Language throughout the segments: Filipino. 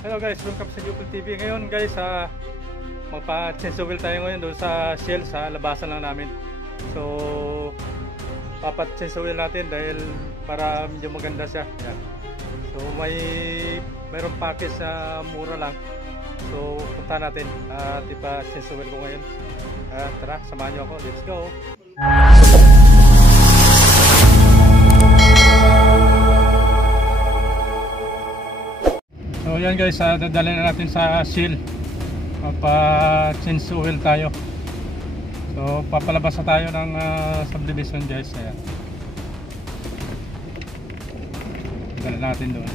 Hello guys, welcome sa Jupil TV. Ngayon guys, magpa-change oil tayo ngayon doon sa Shell, sa labasan lang namin. So, papa-change oil natin dahil para medyo maganda siya. Yan. So, mayroong package na mura lang. So, punta natin at ipa-change oil ko ngayon. Tara, samahan nyo ako. Let's go! So yan guys, dadalhin na natin sa Shell. Papa-change oil tayo. So papalabas na tayo ng subdivision guys. Ayan. Dadalhin natin doon.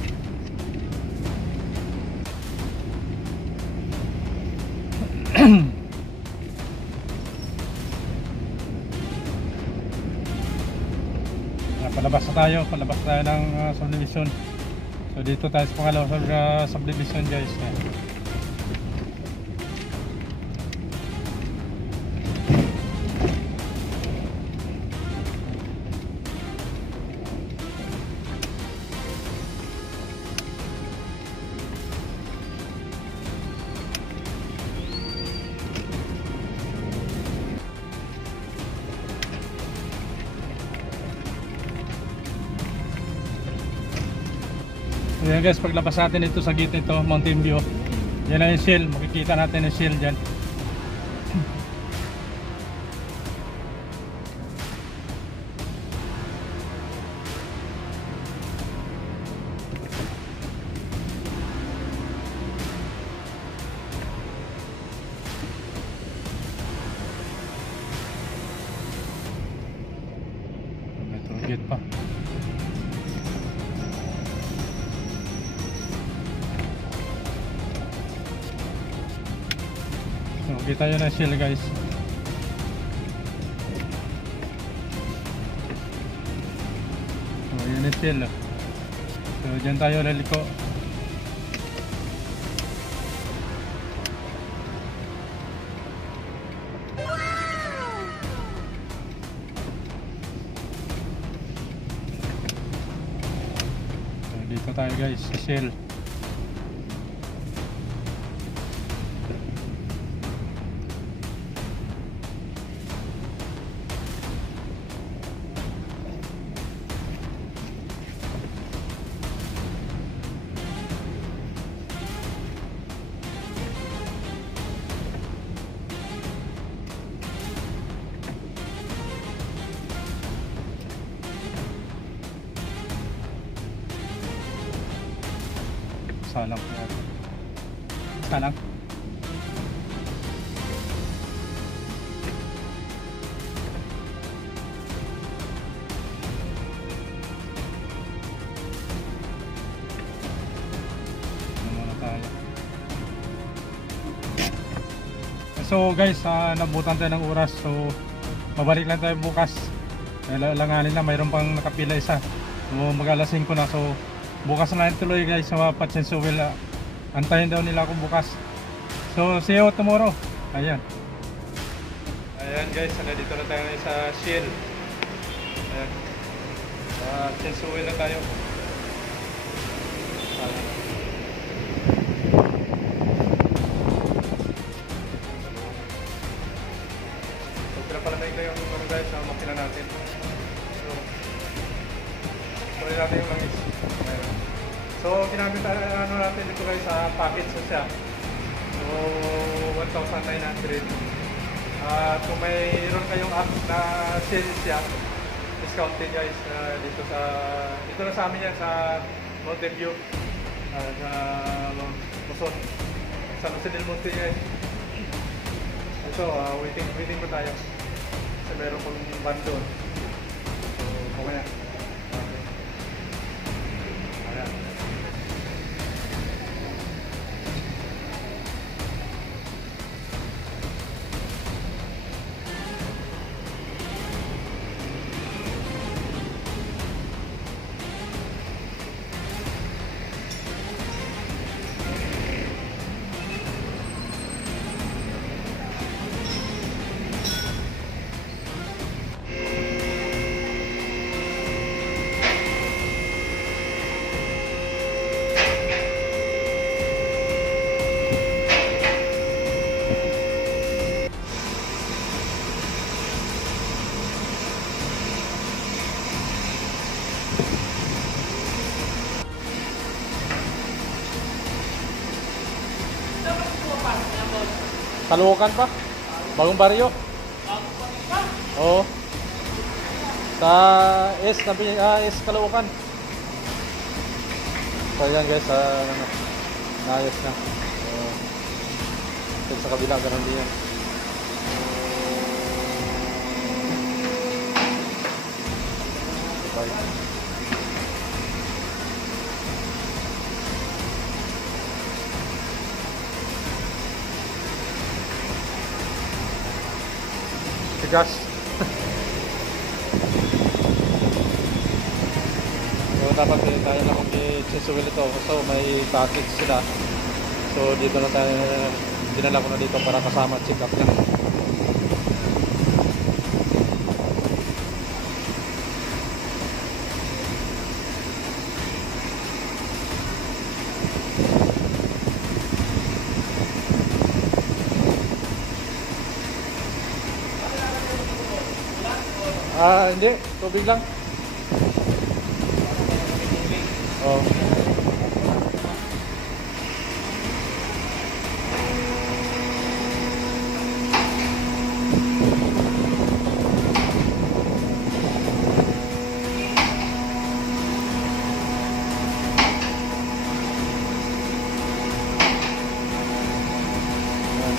Palabas tayo ng subdivision. So dito tayo sa pangalawang subdivision guys. Ayan guys, paglabas natin ito sa gate nito, Mountain View, yan lang yung Shell, makikita natin yung Shell dyan. Ito, gate pa. So, kita yun na Shell guys. So, yun na Shell. So, dyan tayo laliko. So, dito tayo guys sa Shell. Salang. Salang. So guys, nabutan tayo ng oras. So mabalik lang tayo bukas. Langanin na, mayroon pang nakapila isa. So mag-alas 5 na. So bukas na natin tuloy guys sa pa-change oil. Antayin daw nila ako bukas. So see you tomorrow. Ayan. Ayan guys, dito na tayo sa Shell. Ayan. Change oil na tayo. So pinapalamig na yung guys sa makina natin. So tuloy natin yung langis. Ayan. So ginamit natin dito guys sa package siya. So 1,900. Kung mayroon kayong app na sale siya, discounted guys dito na sa amin yan sa Mountain View, sa Luzon, San Jose del Monte guys. So waiting po tayo kasi meron pong van doon. So kumaya. Caloocan pa? Bagong baryo? Oo. Sa S, S Caloocan. So yan guys, naayos na. So, sa kabila, ganun din yan. Bye. Tigas. So dapat tayo na mag-sisuwil ito. So may package sila. So dito na tayo, dinala ko na dito para kasama check up na. Hindi, tubig lang. Oh.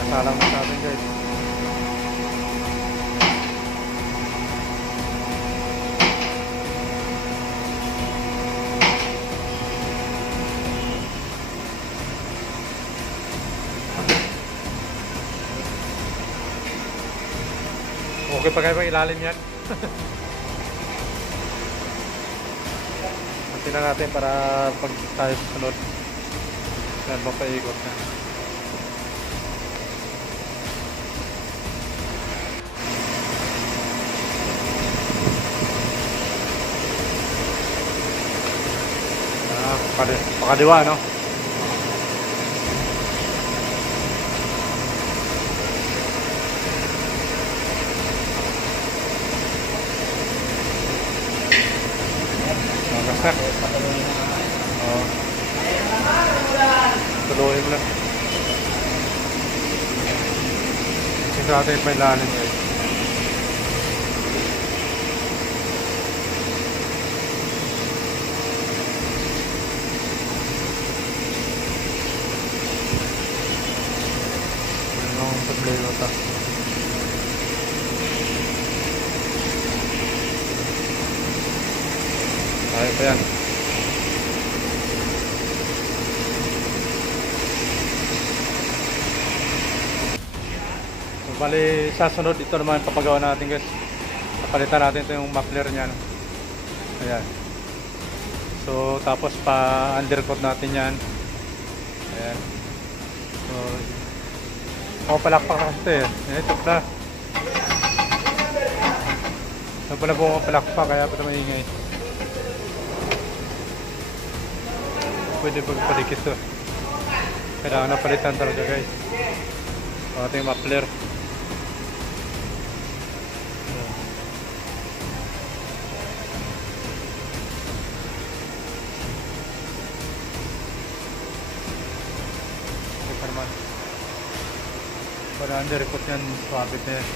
Nasalang na sa atin guys. Okay pa kayo bang ilalim yan? Pati na natin para pag tayo sunod. Yan, mapaikot na. Pakadiwa, no? Oo. Tuloy mo lang. Kasi natin pa ilalim guys. Anong problema ito? Ayaw pa yan. So, bali sa sunod ito naman papagawa natin guys. Papalitan natin ito yung muffler niya, no? Ayan. So tapos pa undercoat natin yan. Ayan. So palakpak kasi eh. Ito na. Ito pala po palakpak kaya pa maingay. Pwede pagpalikit to. Kailangan na palitan talaga guys. Ang ating muffler. Ito naman. Para under-report yan, swabit na yan.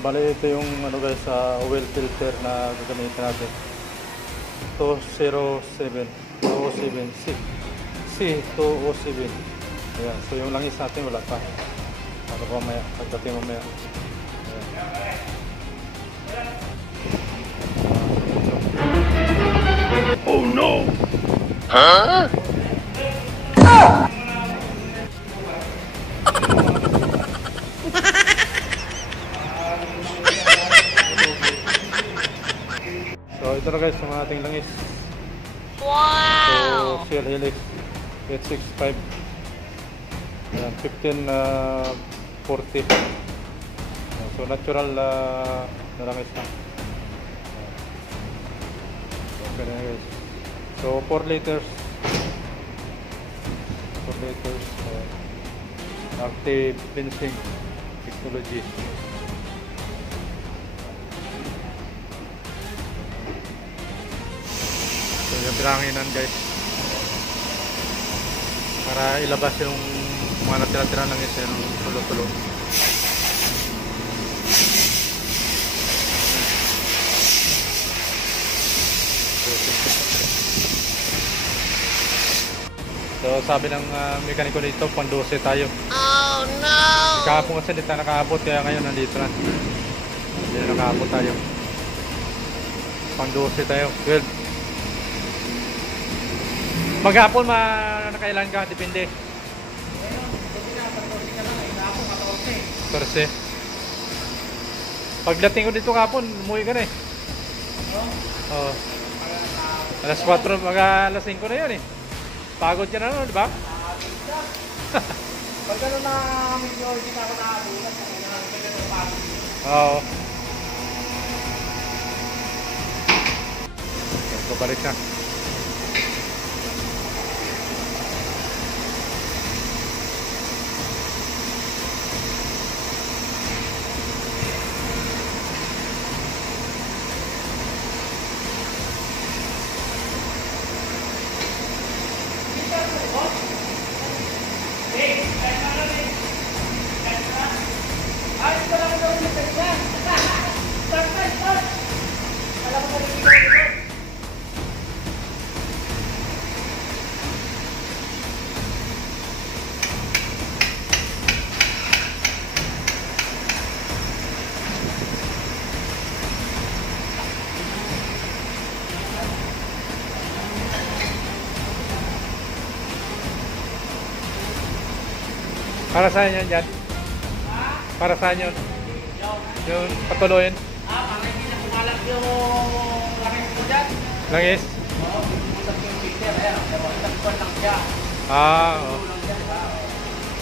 Bali ito yung ano guys, oil filter na gagamitin natin. 207 C207. Ayan, so yung langis natin wala pa. Ano pa mamaya, pagdating mamaya. Oh no! Huh? So ito na guys yung ating langis. Wow! So CL Helix 865. Ayan, 1540. So natural na langis na. Okay na guys. So 4 liters. 4 liters. Active fencing technology. pilanginan guys. Para ilabas yung mga natira-tira ng isa yung tulo-tulo. So sabi ng mekaniko dito, pang 12 tayo. Oh no! Kahapon kasi dito nakaabot, kaya ngayon nandito na. Hindi na nakaabot tayo. Pang 12 tayo, 12. Maghapon nakailan ka, depende. 14. Pagdating ko dito kahapon, umuwi ka na eh. Oo. Alas 4, alas 5 na yun eh. Pagod ka na nun, di ba? Pag gano'n na medyo hindi na ako nakabulat, kailangan ng pagod. Oo. Babalik na. Para saan yun dyan? Para saan yun? Yung patuloyin? Para hindi na kumalat yung langis ko dyan. Langis? Oo, usap yung filter. Ayan, nagkuhan lang siya. Oo.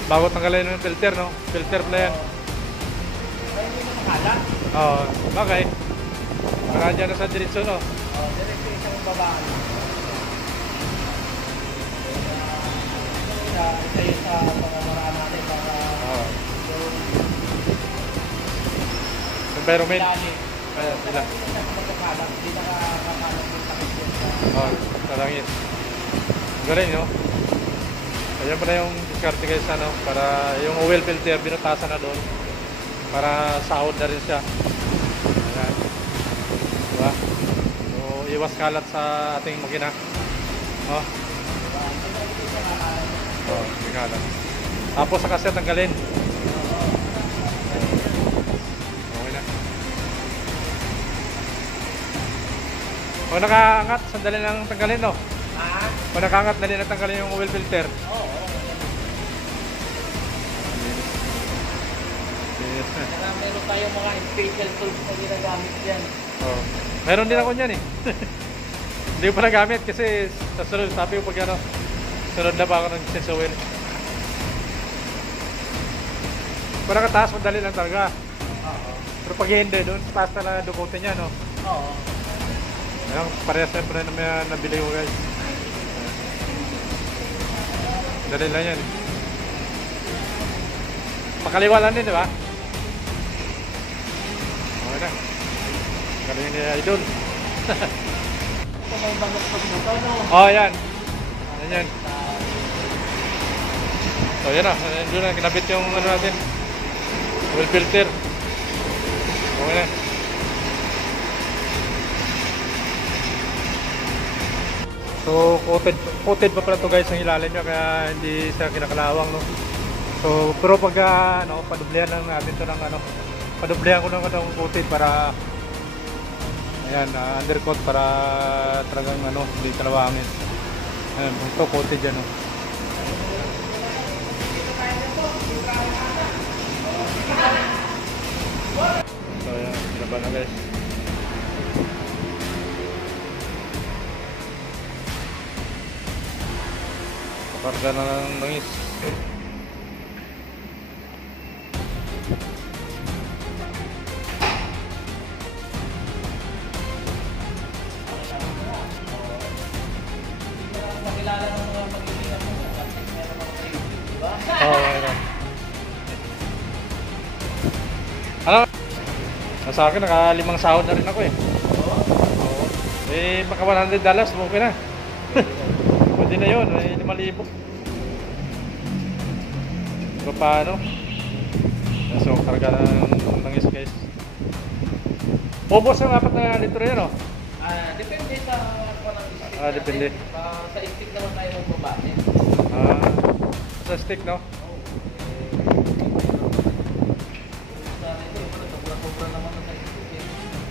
Bago tanggalin yung filter, no? Filter pala yan. Kaya hindi na makalat. Oo. Bagay. Para dyan na sa diretso, no? Oo, diretso isang babaan. Isa yun sa panamaraan natin para environment. ilalim. Ayan, sila. Hindi na magkakalat. Hindi na kakakalat yung langis yun. Oo, talangin. Galing, no? Ayan pala yung diskarte guys, ano? Para yung oil filter, binutasan na doon. Para sahod na rin siya. Ayan. Diba? So, iwas kalat sa ating makina. Oh. Oh, hindi kalat. Tapos sa kaset tanggalin. Okay na. Pag nakaangat, sandali lang tanggalin, no? Ha? Pag nakaangat, dali na tanggalin yung oil filter. Oo. Yes. Kaya meron tayong mga special tools na ginagamit dyan. Oh. Meron din ako niyan eh. Hindi ko pa nagamit kasi sa sunod, sabi ko pag ano, sunod na ba ako ng sense oil. Kung nakataas, madali lang talaga. Oo. Pero pag hindi, doon sa taas na dukutin niya, no? Oo. Ayan, parehas na pala na nabili ko guys. Dali lang yan. Pakaliwa lang din, di ba? Okay na. Galing ni Idol. Ito may bangot pag nito, no? Oh, yan. Yan yan. So, yan na. Doon na, kinabit yung ano natin. Oil filter. Okay na. So, coated pa pala to guys ang ilalim niya, kaya hindi siya kinakalawang, no? So, pero pag ano, padublehan lang natin to ng ano, padublehan ko ng ano, coated para ayan, undercoat para talagang ano, hindi kalawangin. Ayan, ito coated yan, no? So, ayan, pinaba na guys. Karga na ng langis. Makilala ng mga pag-ibig mo. Meron mga training, di ba? Oo, mayroon. Ano? Sa akin, naka 5 sahod na rin ako eh. Oo. Eh, maka $100, okay na. Pwede na yun, may 5,000. So paano? So karga ng is guys. Ubos ang 4 na litro yan, oh. Depende sa parang stick Depende. Sa stick naman tayo magbabase. Sa stick, no? Sobra naman sa stick.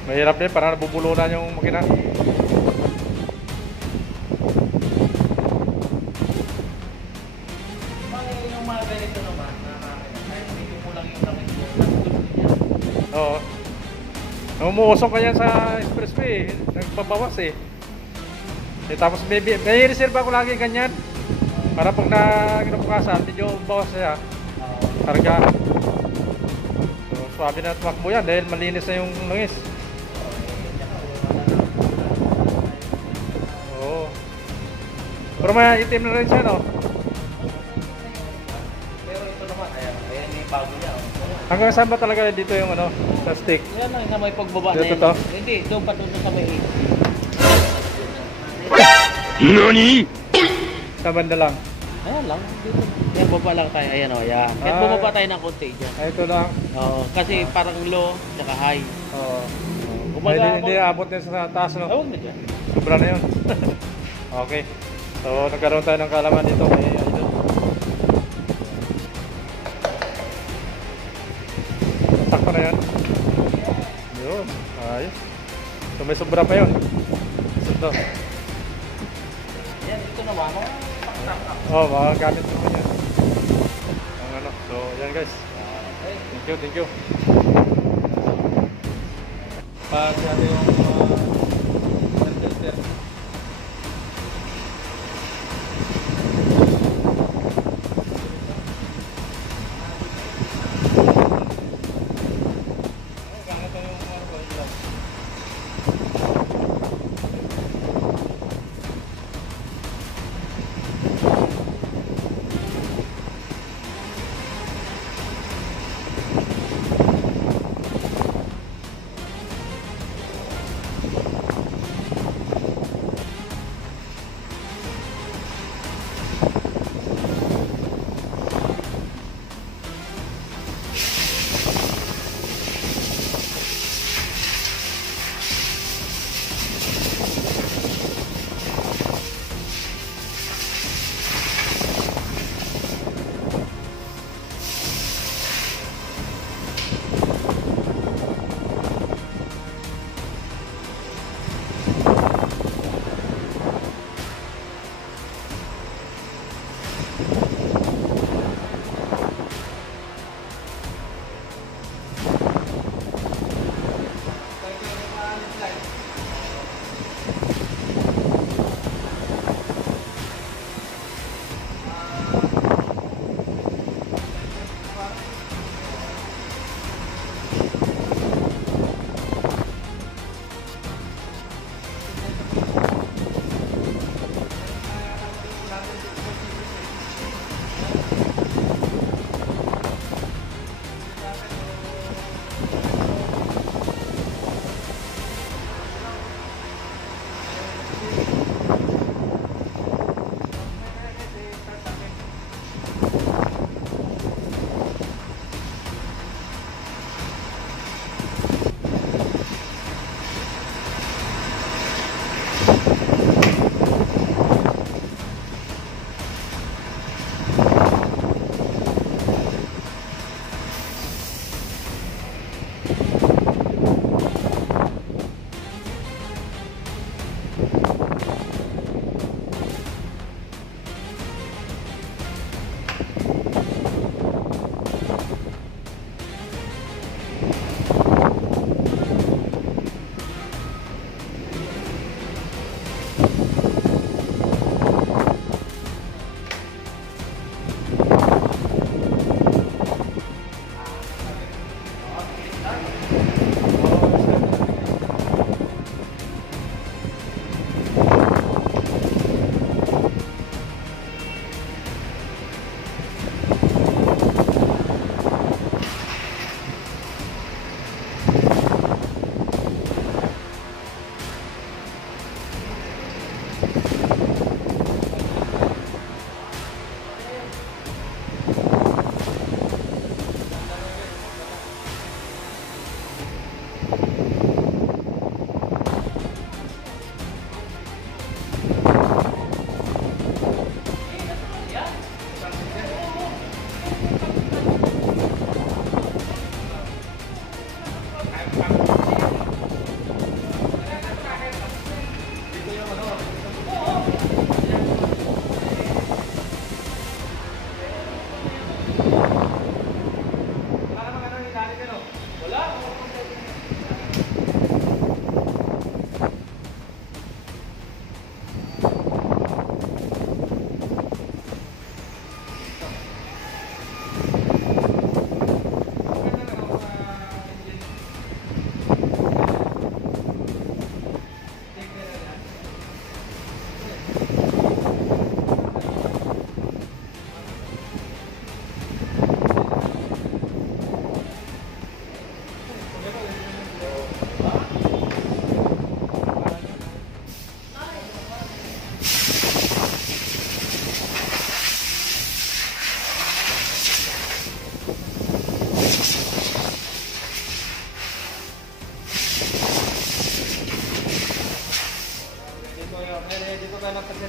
Mahirap din, parang nabubulunan yung makina. Yung mga ganito naman, kahit hindi mo lang yung langit mo, Oo. Umuusok ka yan sa expressway, nagbabawas eh. Tapos may reserve ako lagi ganyan. Para pag kinabukasan, medyo bawas siya. Karga. So, swabe na tumakbo yan dahil malinis na yung langis. Oo. Pero may itim na rin siya, no? pero ito naman, ayan yung bago niya. Hanggang saan ba talaga dito yung ano, sa stick? Yan lang sa may pagbaba Dito na yan. to? Hindi, doon pa doon sa may NANI?! Sa banda lang. Ayan lang, dito. Yan, baba lang tayo. Ayan o, yan. Kaya bumaba tayo ng konti dyan. Ito lang. Oo, kasi parang low, tsaka high. Oo. Kumbaga, Hindi abot din sa taas, no? Huwag na dyan. Sobra na yun. Okay. So, nagkaroon tayo ng kalaman dito kay Idol. Sakto na yan. Yun. Ayos. So, may sobra pa yun. Ito. Yan, ito naman. Mga gamit naman yan. Ang ano. So, yan guys. Thank you. Pag ano yung tester.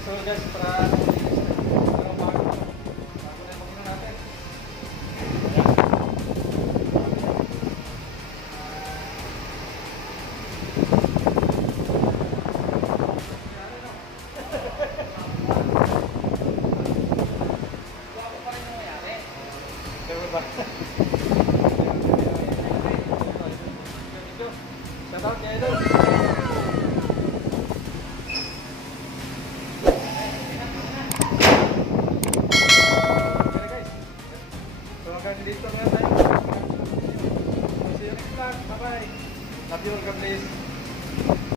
So guys, para pero bago na yung makina natin. Diba ba? Shout out kay Idol. So hanggang dito na tayo. See you next vlog. Bye bye. Love you all. God bless.